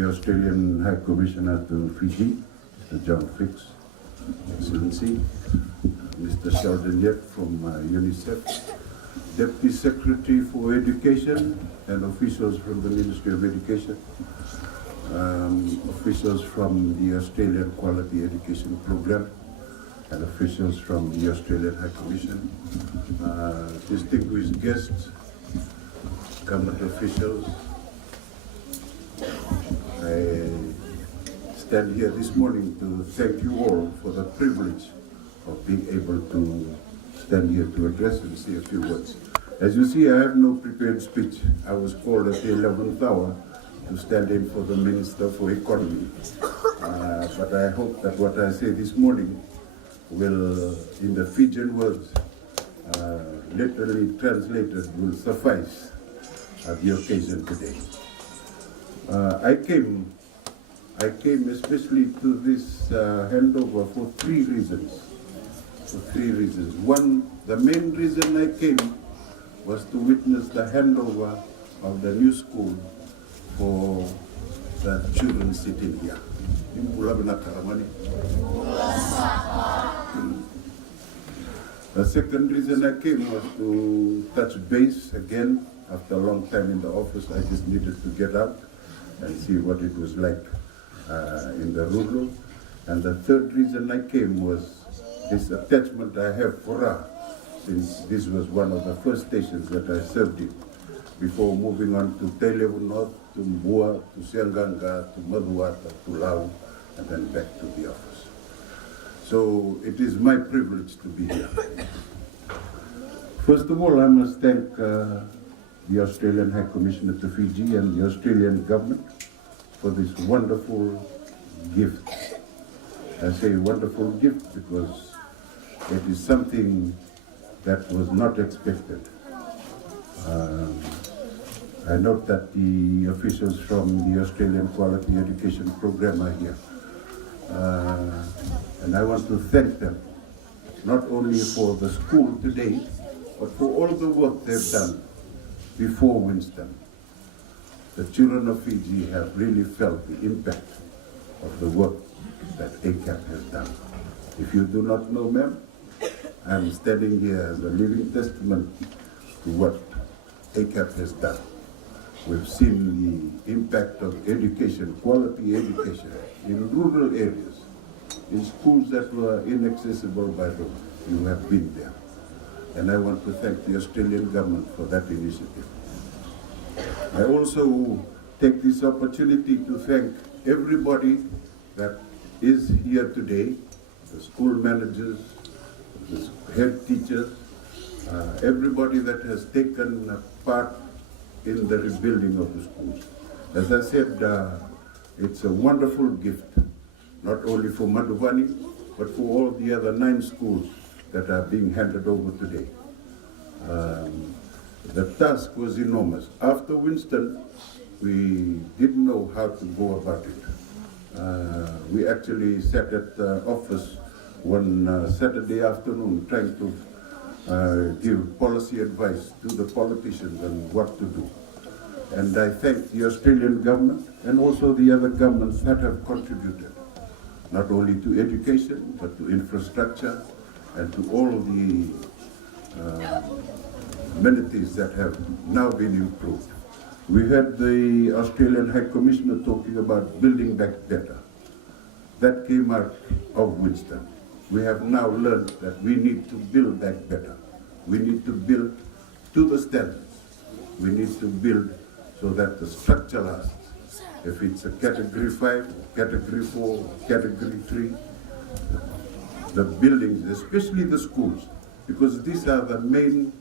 the Australian High Commissioner to Fiji, Mr. John Fix, Excellency, Mr. Sheldon Yep from UNICEF, Deputy Secretary for Education and officials from the Ministry of Education, officials from the Australian Quality Education Program, and officials from the Australian High Commission, distinguished guests, government officials. I stand here this morning to thank you all for the privilege of being able to stand here to address and say a few words. As you see, I have no prepared speech. I was called at the 11th hour to stand in for the Minister for Economy. But I hope that what I say this morning will, in the Fijian words, literally translated, will suffice at the occasion today. I came especially to this handover for three reasons. One, the main reason I came was to witness the handover of the new school for the children sitting here. The second reason I came was to touch base again. After a long time in the office, I just needed to get out and see what it was like in the rural. And the third reason I came was this attachment I have for Ra, since this was one of the first stations that I served in, before moving on to Tailevu North, to Mbua, to Sianganga, to Maduata, to Lau, and then back to the office. So it is my privilege to be here. First of all, I must thank the Australian High Commissioner to Fiji and the Australian government for this wonderful gift. I say wonderful gift because it is something that was not expected. I note that the officials from the Australian Quality Education Program are here. And I want to thank them, not only for the school today, but for all the work they've done before Winston. The children of Fiji have really felt the impact of the work that ACAP has done. If you do not know, ma'am, I'm standing here as a living testament to what ACAP has done. We've seen the impact of education, quality education, in rural areas, in schools that were inaccessible by road. You have been there. And I want to thank the Australian government for that initiative. I also take this opportunity to thank everybody that is here today, the school managers, the head teachers, everybody that has taken part in the rebuilding of the schools. As I said, it's a wonderful gift, not only for Madhuvani, but for all the other 9 schools that are being handed over today. The task was enormous. After Winston, we didn't know how to go about it. We actually sat at the office one Saturday afternoon trying to give policy advice to the politicians on what to do. And I thank the Australian government and also the other governments that have contributed, not only to education, but to infrastructure and to all the amenities that have now been improved. We had the Australian High Commissioner talking about building back better. That came out of Winston. We have now learned that we need to build back better. We need to build to the standards. We need to build so that the structure lasts. If it's a category 5, category 4, category 3, the buildings, especially the schools, because these are the main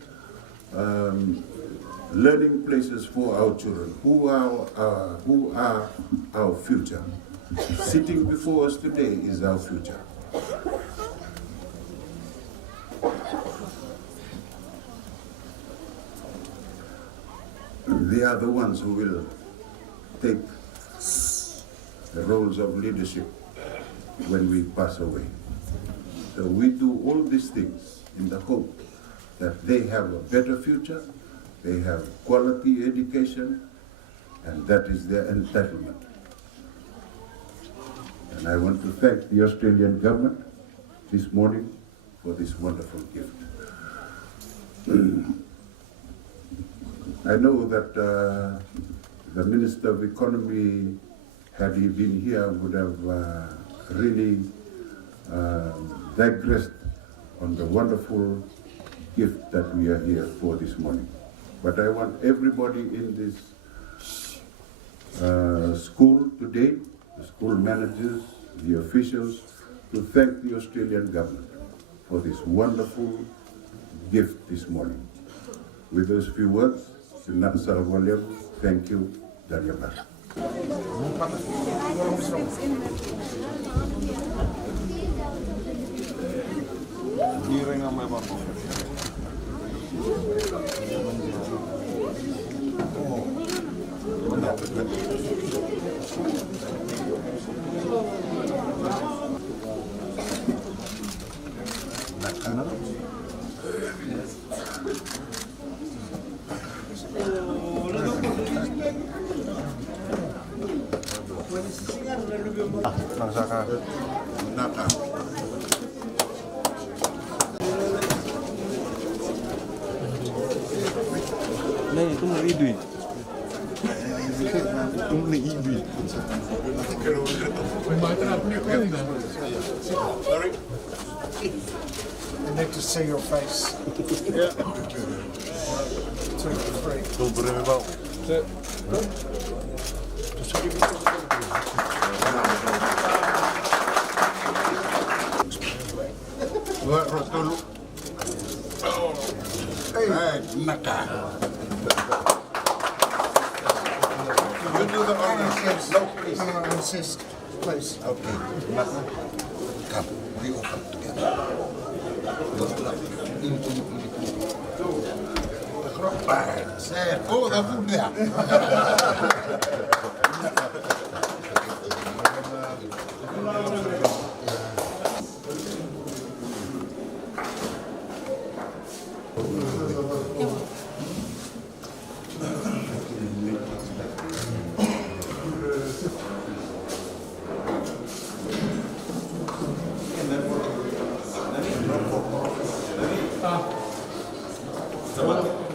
learning places for our children, who are our future. Sitting before us today is our future. They are the ones who will take the roles of leadership when we pass away. So we do all these things in the hope that they have a better future, they have quality education, and that is their entitlement. And I want to thank the Australian government this morning for this wonderful gift. I know that the Minister of Economy, had he been here, would have really digressed on the wonderful gift that we are here for this morning. But I want everybody in this school today, the school managers, the officials, to thank the Australian government for this wonderful gift this morning. With those few words, thank you, Dariabar. Đây itu ngeri duit. Ngeri duit. Sorry? I'd like to see your face. Yeah. 2 to 3. Don't put him about. You do the honors, yes. No, please. I insist, please. Okay. Come, we open together. Oh, the food there. Sama.